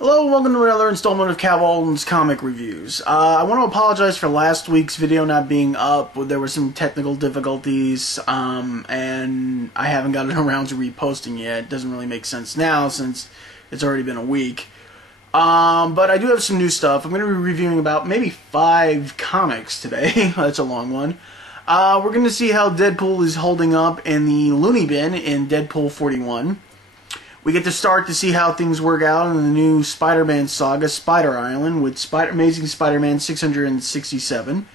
Hello, welcome to another installment of Kavalden's comic reviews. I want to apologize for last week's video not being up. There were some technical difficulties, and I haven't gotten around to reposting yet. It doesn't really make sense now since it's already been a week. But I do have some new stuff. I'm going to be reviewing about maybe 5 comics today. That's a long one. We're going to see how Deadpool is holding up in the looney bin in Deadpool 41. We get to start to see how things work out in the new Spider-Man saga, Spider Island, with Amazing Spiderman 667.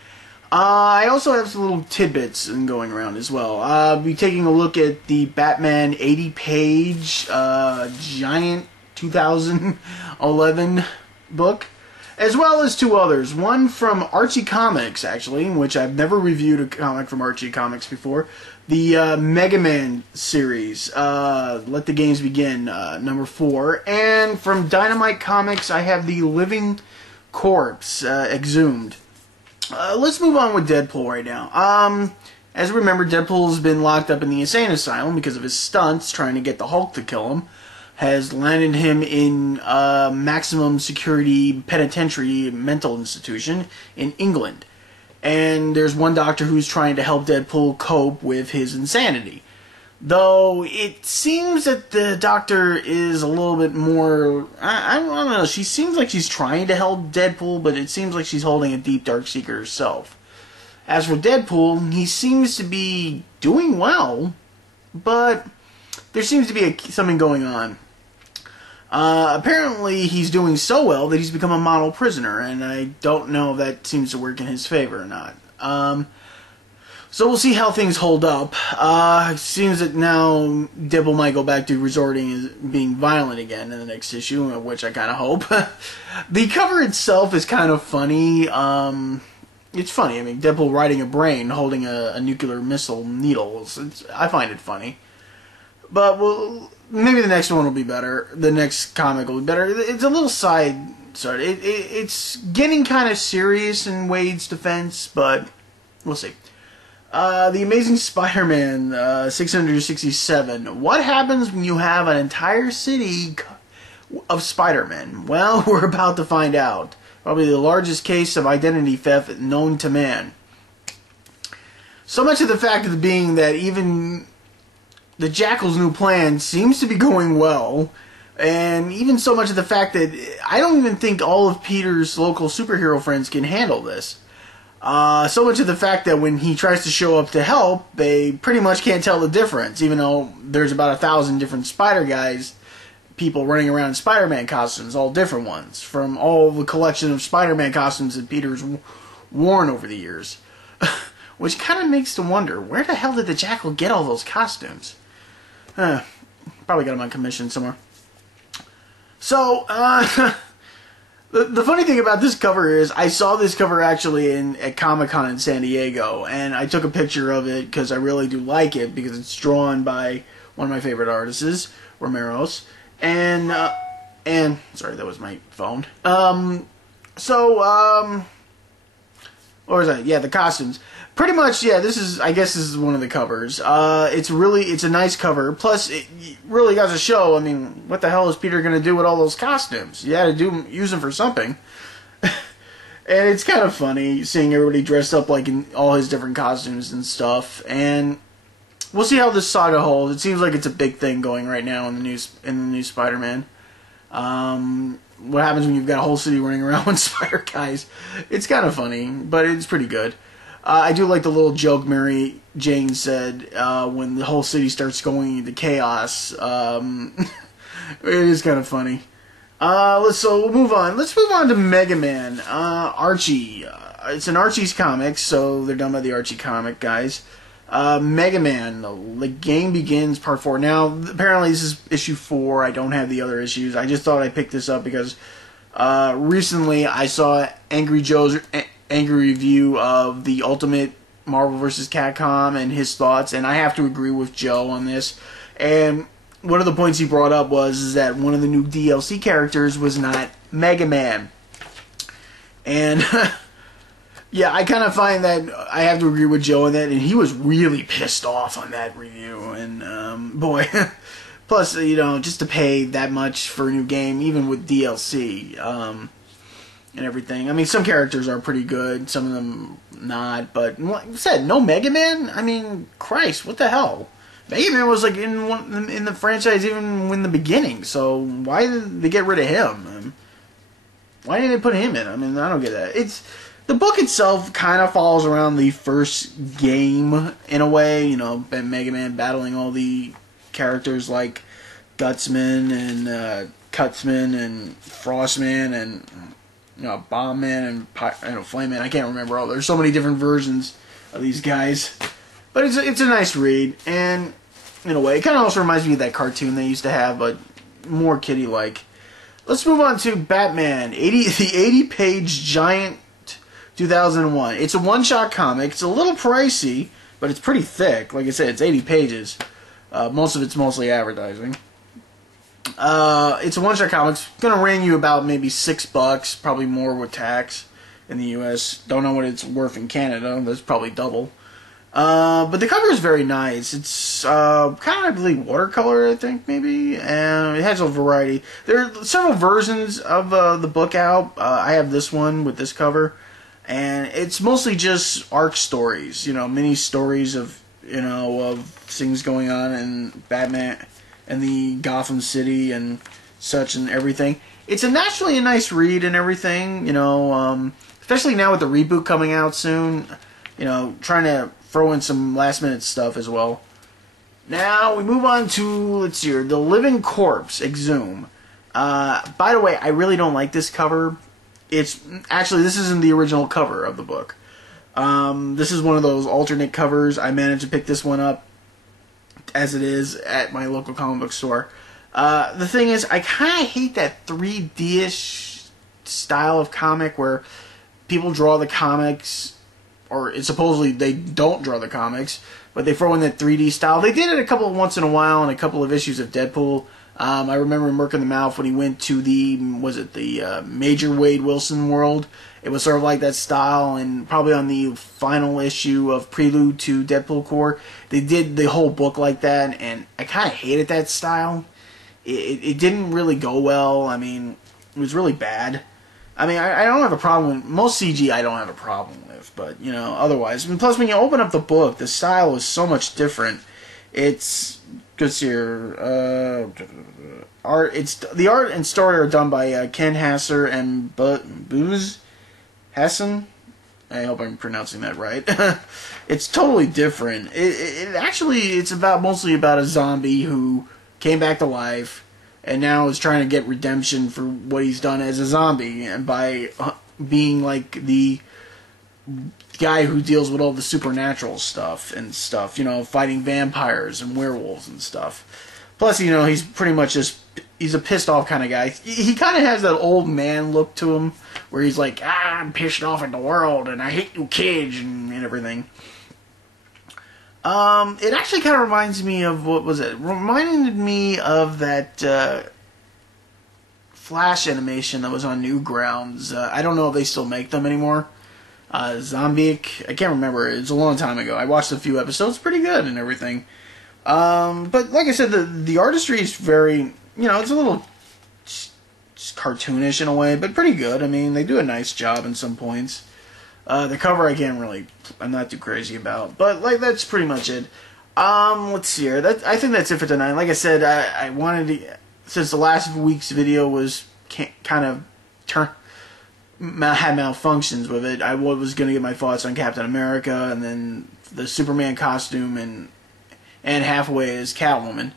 I also have some little tidbits going around as well. I'll be taking a look at the Batman 80-page giant 2011 book, as well as 2 others. One from Archie Comics, actually, which I've never reviewed a comic from Archie Comics before. The Mega Man series, Let the Games Begin, number 4. And from Dynamite Comics, I have the Living Corpse, Exhumed. Let's move on with Deadpool right now. As you remember, Deadpool's been locked up in the insane asylum because of his stunts trying to get the Hulk to kill him. Has landed him in maximum security penitentiary mental institution in England. And there's one doctor who's trying to help Deadpool cope with his insanity. Though it seems that the doctor is a little bit more... I don't know, she seems like she's trying to help Deadpool, but it seems like she's holding a deep, dark secret herself. As for Deadpool, he seems to be doing well, but there seems to be something going on. Apparently he's doing so well that he's become a model prisoner, and I don't know if that seems to work in his favor or not. So we'll see how things hold up. It seems that now Deadpool might go back to resorting to being violent again in the next issue, which I kind of hope. The cover itself is kind of funny. It's funny. I mean, Deadpool riding a brain holding a nuclear missile needle. I find it funny. But maybe the next one will be better. The next comic will be better. It's a little side. It's getting kind of serious in Wade's defense, but we'll see. The Amazing Spiderman 667. What happens when you have an entire city of Spider-Men? Well, we're about to find out. Probably the largest case of identity theft known to man. So much of the fact of it being that even the Jackal's new plan seems to be going well, and even so much of the fact that I don't even think all of Peter's local superhero friends can handle this. So much of the fact that when he tries to show up to help, they pretty much can't tell the difference, even though there's about 1,000 different people running around in Spider-Man costumes, all different ones, from all the collection of Spider-Man costumes that Peter's worn over the years. Which kind of makes to wonder, where the hell did the Jackal get all those costumes? Probably got them on commission somewhere. So, the funny thing about this cover is, I saw this cover actually at Comic-Con in San Diego, and I took a picture of it because I really do like it, because it's drawn by one of my favorite artists, Romero's, and sorry, that was my phone. What was that? Yeah, the costumes. Pretty much, yeah, I guess this is one of the covers. It's a nice cover. Plus, it really got to show, I mean, what the hell is Peter going to do with all those costumes? You had to use them for something. And it's kind of funny seeing everybody dressed up like in all his different costumes and stuff. And we'll see how this saga holds. It seems like it's a big thing going right now in the new Spider-Man. What happens when you've got a whole city running around with spider guys? It's kind of funny, but it's pretty good. I do like the little joke Mary Jane said when the whole city starts going into chaos. It is kind of funny. So we'll move on. Let's move on to Mega Man. Archie. It's an Archie's comic, so they're done by the Archie comic guys. Mega Man. The Game Begins, Part 4. Now, apparently this is issue 4. I don't have the other issues. I just thought I'd pick this up because recently I saw Angry Joe's angry review of the Ultimate Marvel vs. Capcom and his thoughts, and I have to agree with Joe on this. And one of the points he brought up was that one of the new DLC characters was not Mega Man. And yeah, I kind of find that I have to agree with Joe on that, and he was really pissed off on that review. And boy, Plus, you know, just to pay that much for a new game, even with DLC and everything. I mean, some characters are pretty good, some of them not. But like I said, no Mega Man. I mean, Christ, what the hell? Mega Man was like in the franchise even in the beginning. So why did they get rid of him? Why didn't they put him in? I mean, I don't get that. The book itself kind of follows around the first game in a way. You know, Mega Man battling all the characters like Gutsman and Cutsman and Frostman and Bomb Man and Flame Man. I can't remember all. There's so many different versions of these guys, but it's a nice read, and in a way, it kind of also reminds me of that cartoon they used to have, but more kiddie like. Let's move on to Batman, the 80-page giant 2001. It's a one-shot comic. It's a little pricey, but it's pretty thick. Like I said, it's 80 pages. Most of it's mostly advertising. It's a one-shot comic. It's going to ring you about maybe $6, probably more with tax in the U.S. Don't know what it's worth in Canada. That's probably double. But the cover is very nice. It's kind of, I believe, watercolor, I think, maybe. And it has a variety. There are several versions of the book out. I have this one with this cover. And it's mostly just arc stories, mini stories of, of things going on in Batman and the Gotham City and such and everything. It's naturally a nice read and everything, especially now with the reboot coming out soon, trying to throw in some last minute stuff as well. Now we move on to, let's see here, The Living Corpse, Exhumed. By the way, I really don't like this cover. This isn't the original cover of the book. This is one of those alternate covers. I managed to pick this one up as it is at my local comic book store. The thing is, I kind of hate that 3D-ish style of comic where people draw the comics, or supposedly they don't draw the comics, but they throw in that 3D style. They did it once in a while in a couple of issues of Deadpool. I remember Merc in the Mouth when he went to the Major Wade Wilson world. It was sort of like that style, and probably on the final issue of Prelude to Deadpool Corps, they did the whole book like that, and I kind of hated that style. It didn't really go well. I mean, it was really bad. I mean, I don't have a problem with most CG. I don't have a problem with, but otherwise. And plus, when you open up the book, the style is so much different. It's good here. The art and story are done by Ken Hasser and Booz Hassan. I hope I'm pronouncing that right. It's totally different. It's mostly about a zombie who came back to life and now is trying to get redemption for what he's done as a zombie, and by being like the guy who deals with all the supernatural stuff, fighting vampires and werewolves and stuff. Plus, he's pretty much he's a pissed off kind of guy. He kind of has that old man look to him, where he's like, I'm pissed off at the world, and I hate you kids, and everything. It actually kind of reminds me of, what was it? Reminded me of that Flash animation that was on Newgrounds. I don't know if they still make them anymore. Zombiek, I can't remember. It's a long time ago. I watched a few episodes, pretty good and everything. But like I said, the artistry is very, it's a little cartoonish in a way, but pretty good. I mean, they do a nice job in some points. The cover I'm not too crazy about, but that's pretty much it. Let's see here. I think that's it for tonight. Like I said, I wanted to, since the last week's video was kind of had malfunctions with it. I was going to get my thoughts on Captain America and then the Superman costume and halfway as Catwoman.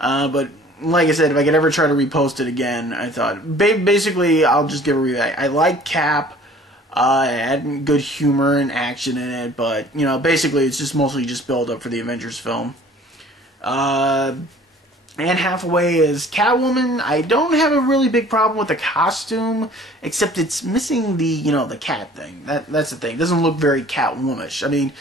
But like I said, if I could ever try to repost it again, I thought basically I'll just give a review. I like Cap. It had good humor and action in it, but basically it's just mostly just build up for the Avengers film. Anne Hathaway is Catwoman. I don't have a really big problem with the costume, except it's missing the cat thing. That's the thing. It doesn't look very Catwomanish. I mean,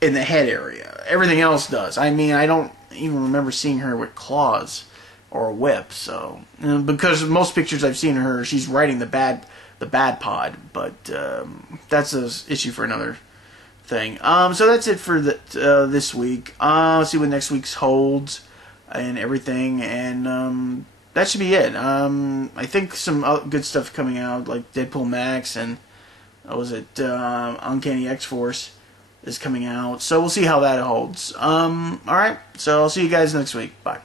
in the head area. Everything else does. I mean, I don't even remember seeing her with claws or a whip. So, because most pictures I've seen of her, she's riding the bad pod. But that's an issue for another thing. So that's it for this week. Let's see what next week's holds. and everything, and that should be it. I think some good stuff coming out, like Deadpool Max and what was it, Uncanny X-Force is coming out. So we'll see how that holds. Alright, so I'll see you guys next week. Bye.